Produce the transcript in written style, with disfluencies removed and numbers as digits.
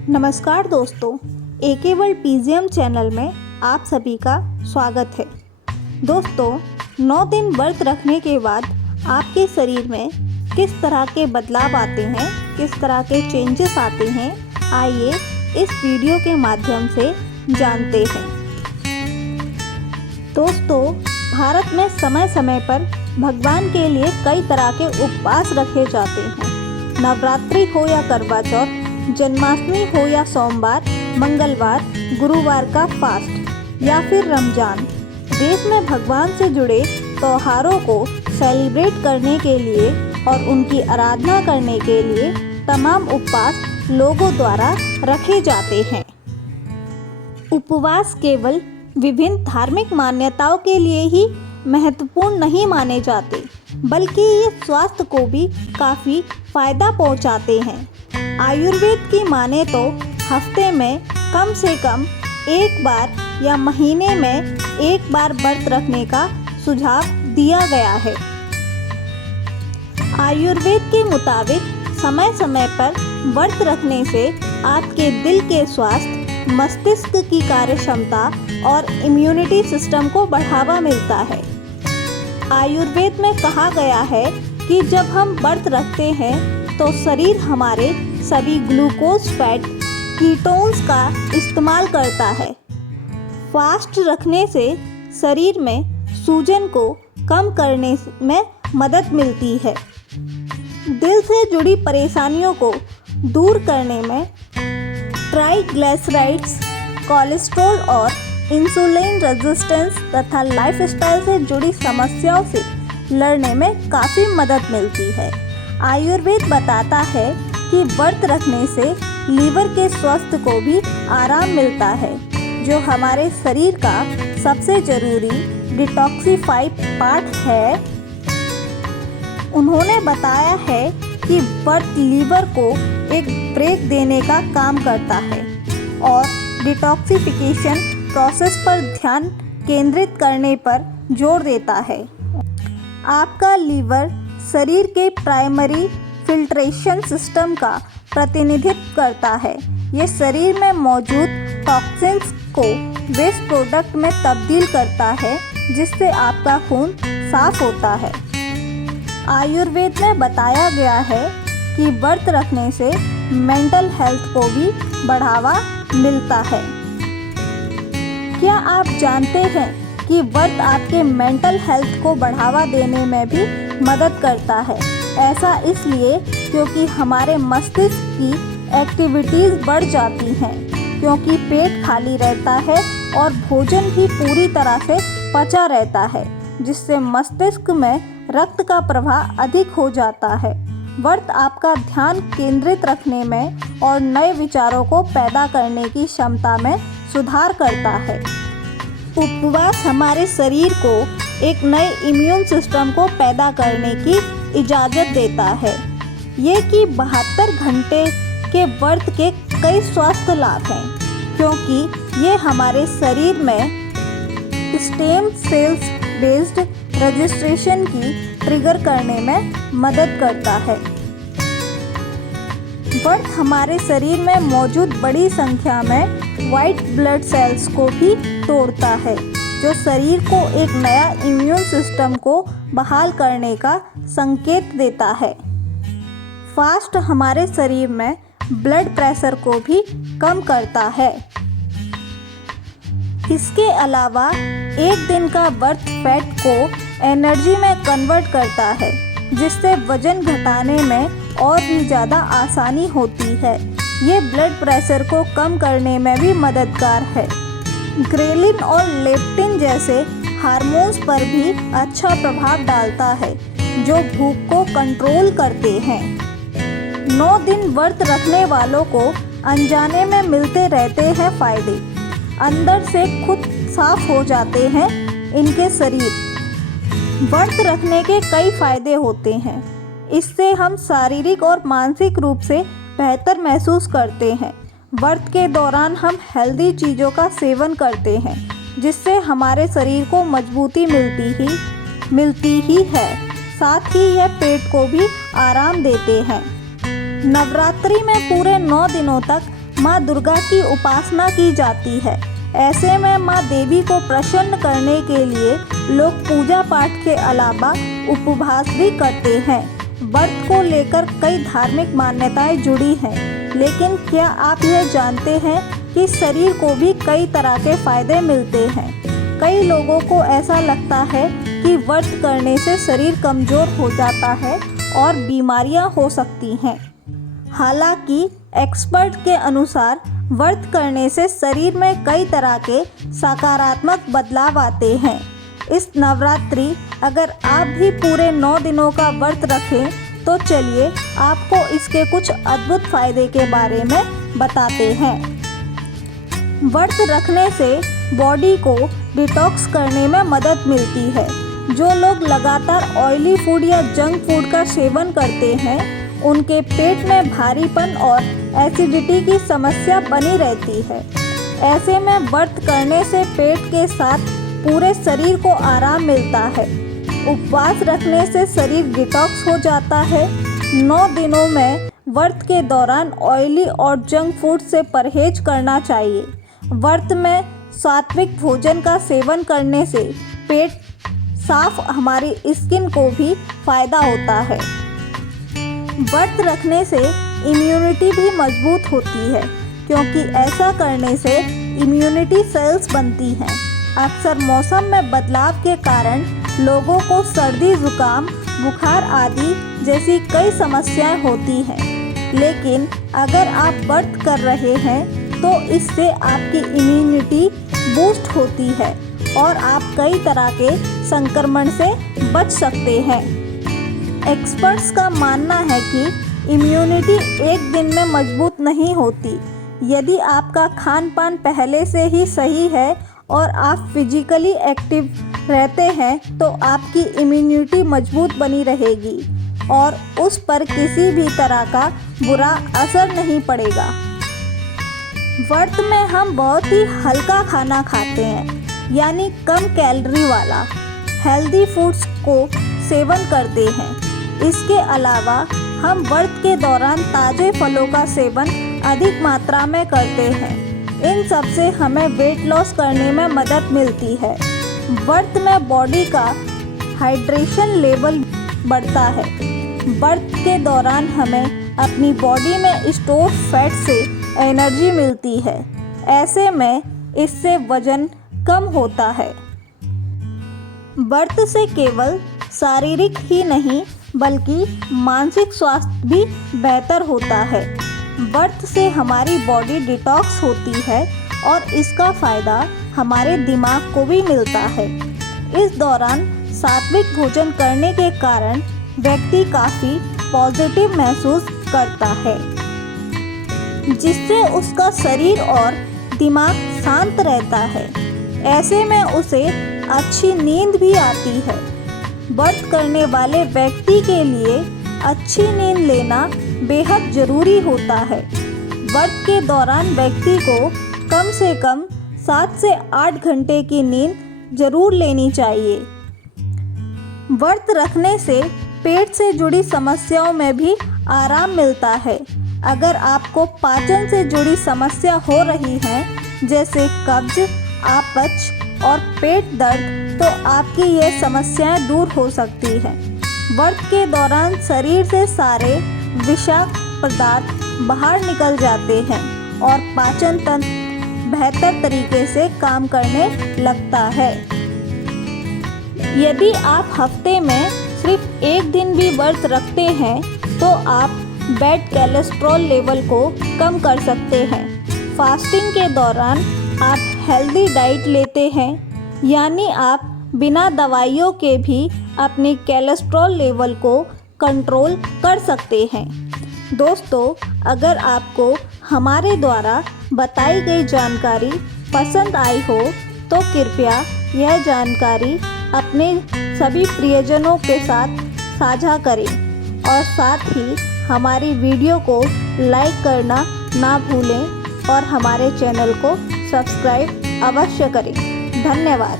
नमस्कार दोस्तों, एके world PGM channel में आप सभी का स्वागत है। दोस्तों, 9 दिन व्रत रखने के बाद आपके शरीर में किस तरह के बदलाव आते हैं, किस तरह के चेंजेस आते हैं, आइए इस वीडियो के माध्यम से जानते हैं। दोस्तों, भारत में समय समय पर भगवान के लिए कई तरह के उपवास रखे जाते हैं। नवरात्रि हो या करवा चौथ, जन्माष्टमी हो या सोमवार, मंगलवार, गुरुवार का फास्ट या फिर रमजान, देश में भगवान से जुड़े त्योहारों को सेलिब्रेट करने के लिए और उनकी आराधना करने के लिए तमाम उपवास लोगों द्वारा रखे जाते हैं। उपवास केवल विभिन्न धार्मिक मान्यताओं के लिए ही महत्वपूर्ण नहीं माने जाते, बल्कि ये स्वास्थ्य को भी काफ़ी फायदा पहुंचाते हैं। आयुर्वेद की माने तो हफ्ते में कम से कम एक बार या महीने में एक बार व्रत रखने का सुझाव दिया गया है। आयुर्वेद के मुताबिक समय समय पर व्रत रखने से आपके दिल के स्वास्थ्य, मस्तिष्क की कार्य क्षमता और इम्यूनिटी सिस्टम को बढ़ावा मिलता है। आयुर्वेद में कहा गया है कि जब हम व्रत रखते हैं तो शरीर हमारे सभी ग्लूकोज, फैट, कीटोन्स का इस्तेमाल करता है। फास्ट रखने से शरीर में सूजन को कम करने में मदद मिलती है। दिल से जुड़ी परेशानियों को दूर करने में ट्राइग्लिसराइड्स, कोलेस्ट्रॉल और इंसुलिन रेजिस्टेंस तथा लाइफस्टाइल से जुड़ी समस्याओं से लड़ने में काफ़ी मदद मिलती है। आयुर्वेद बताता है कि व्रत रखने से लीवर के स्वास्थ्य को भी आराम मिलता है, जो हमारे शरीर का सबसे ज़रूरी डिटॉक्सिफाई पार्ट है। उन्होंने बताया है कि व्रत लीवर को एक ब्रेक देने का काम करता है और डिटॉक्सिफिकेशन प्रोसेस पर ध्यान केंद्रित करने पर जोर देता है। आपका लीवर शरीर के प्राइमरी फिल्ट्रेशन सिस्टम का प्रतिनिधित्व करता है। ये शरीर में मौजूद टॉक्सिन्स को वेस्ट प्रोडक्ट में तब्दील करता है, जिससे आपका खून साफ होता है। आयुर्वेद में बताया गया है कि व्रत रखने से मेंटल हेल्थ को भी बढ़ावा मिलता है। क्या आप जानते हैं कि व्रत आपके मेंटल हेल्थ को बढ़ावा देने में भी मदद करता है? ऐसा इसलिए क्योंकि हमारे मस्तिष्क की एक्टिविटीज़ बढ़ जाती हैं, क्योंकि पेट खाली रहता है और भोजन भी पूरी तरह से पचा रहता है, जिससे मस्तिष्क में रक्त का प्रवाह अधिक हो जाता है। व्रत आपका ध्यान केंद्रित रखने में और नए विचारों को पैदा करने की क्षमता में सुधार करता है। उपवास हमारे शरीर को एक नए इम्यून सिस्टम को पैदा करने की इजाज़त देता है। ये कि 72 घंटे के व्रत के कई स्वास्थ्य लाभ हैं, क्योंकि ये हमारे शरीर में स्टेम सेल्स बेस्ड रजिस्ट्रेशन की ट्रिगर करने में मदद करता है। व्रत हमारे शरीर में मौजूद बड़ी संख्या में वाइट ब्लड सेल्स को भी तोड़ता है, जो शरीर को एक नया इम्यून सिस्टम को बहाल करने का संकेत देता है। फास्ट हमारे शरीर में ब्लड प्रेशर को भी कम करता है। इसके अलावा एक दिन का व्रत फैट को एनर्जी में कन्वर्ट करता है, जिससे वजन घटाने में और भी ज़्यादा आसानी होती है। ये ब्लड प्रेशर को कम करने में भी मददगार है। ग्रेलिन और लेप्टिन जैसे हार्मोन्स पर भी अच्छा प्रभाव डालता है, जो भूख को कंट्रोल करते हैं। 9 दिन व्रत रखने वालों को अनजाने में मिलते रहते हैं फ़ायदे। अंदर से खुद साफ हो जाते हैं इनके शरीर। व्रत रखने के कई फ़ायदे होते हैं। इससे हम शारीरिक और मानसिक रूप से बेहतर महसूस करते हैं। व्रत के दौरान हम हेल्दी चीज़ों का सेवन करते हैं, जिससे हमारे शरीर को मजबूती मिलती ही है। साथ ही यह पेट को भी आराम देते हैं। नवरात्रि में पूरे 9 दिनों तक माँ दुर्गा की उपासना की जाती है। ऐसे में माँ देवी को प्रसन्न करने के लिए लोग पूजा पाठ के अलावा उपवास भी करते हैं। व्रत को लेकर कई धार्मिक मान्यताएं जुड़ी हैं, लेकिन क्या आप यह जानते हैं कि शरीर को भी कई तरह के फायदे मिलते हैं। कई लोगों को ऐसा लगता है कि व्रत करने से शरीर कमज़ोर हो जाता है और बीमारियां हो सकती हैं। हालांकि एक्सपर्ट के अनुसार व्रत करने से शरीर में कई तरह के सकारात्मक बदलाव आते हैं। इस नवरात्रि अगर आप भी पूरे 9 दिनों का व्रत रखें तो चलिए आपको इसके कुछ अद्भुत फायदे के बारे में बताते हैं। व्रत रखने से बॉडी को डिटॉक्स करने में मदद मिलती है। जो लोग लगातार ऑयली फूड या जंक फूड का सेवन करते हैं उनके पेट में भारीपन और एसिडिटी की समस्या बनी रहती है। ऐसे में व्रत करने से पेट के साथ पूरे शरीर को आराम मिलता है। उपवास रखने से शरीर डिटॉक्स हो जाता है। 9 दिनों में व्रत के दौरान ऑयली और जंक फूड से परहेज करना चाहिए। व्रत में सात्विक भोजन का सेवन करने से पेट साफ हमारी स्किन को भी फायदा होता है। व्रत रखने से इम्यूनिटी भी मजबूत होती है, क्योंकि ऐसा करने से इम्यूनिटी सेल्स बनती हैं। अक्सर मौसम में बदलाव के कारण लोगों को सर्दी, जुकाम, बुखार आदि जैसी कई समस्याएं होती हैं, लेकिन अगर आप व्रत कर रहे हैं तो इससे आपकी इम्यूनिटी बूस्ट होती है और आप कई तरह के संक्रमण से बच सकते हैं। एक्सपर्ट्स का मानना है कि इम्यूनिटी एक दिन में मजबूत नहीं होती। यदि आपका खान पान पहले से ही सही है और आप फिजिकली एक्टिव रहते हैं तो आपकी इम्यूनिटी मजबूत बनी रहेगी और उस पर किसी भी तरह का बुरा असर नहीं पड़ेगा। व्रत में हम बहुत ही हल्का खाना खाते हैं, यानी कम कैलोरी वाला हेल्दी फूड्स को सेवन करते हैं। इसके अलावा हम व्रत के दौरान ताज़े फलों का सेवन अधिक मात्रा में करते हैं। इन सब से हमें वेट लॉस करने में मदद मिलती है। व्रत में बॉडी का हाइड्रेशन लेवल बढ़ता है। व्रत के दौरान हमें अपनी बॉडी में स्टोर फैट से एनर्जी मिलती है। ऐसे में इससे वजन कम होता है। व्रत से केवल शारीरिक ही नहीं बल्कि मानसिक स्वास्थ्य भी बेहतर होता है। व्रत से हमारी बॉडी डिटॉक्स होती है और इसका फ़ायदा हमारे दिमाग को भी मिलता है। इस दौरान सात्विक भोजन करने के कारण व्यक्ति काफ़ी पॉजिटिव महसूस करता है, जिससे उसका शरीर और दिमाग शांत रहता है। ऐसे में उसे अच्छी नींद भी आती है। व्रत करने वाले व्यक्ति के लिए अच्छी नींद लेना बेहद ज़रूरी होता है। व्रत के दौरान व्यक्ति को कम से कम 7 से 8 घंटे की नींद जरूर लेनी चाहिए। व्रत रखने से पेट से जुड़ी समस्याओं में भी आराम मिलता है। अगर आपको पाचन से जुड़ी समस्या हो रही है, जैसे कब्ज, अपच और पेट दर्द, तो आपकी ये समस्याएं दूर हो सकती हैं। व्रत के दौरान शरीर से सारे विषाक्त पदार्थ बाहर निकल जाते हैं और पाचन तंत्र बेहतर तरीके से काम करने लगता है। यदि आप हफ्ते में सिर्फ एक दिन भी व्रत रखते हैं तो आप बैड कोलेस्ट्रॉल लेवल को कम कर सकते हैं। फास्टिंग के दौरान आप हेल्दी डाइट लेते हैं, यानी आप बिना दवाइयों के भी अपनी कोलेस्ट्रॉल लेवल को कंट्रोल कर सकते हैं। दोस्तों, अगर आपको हमारे द्वारा बताई गई जानकारी पसंद आई हो तो कृपया यह जानकारी अपने सभी प्रियजनों के साथ साझा करें और साथ ही हमारी वीडियो को लाइक करना ना भूलें और हमारे चैनल को सब्सक्राइब अवश्य करें। धन्यवाद।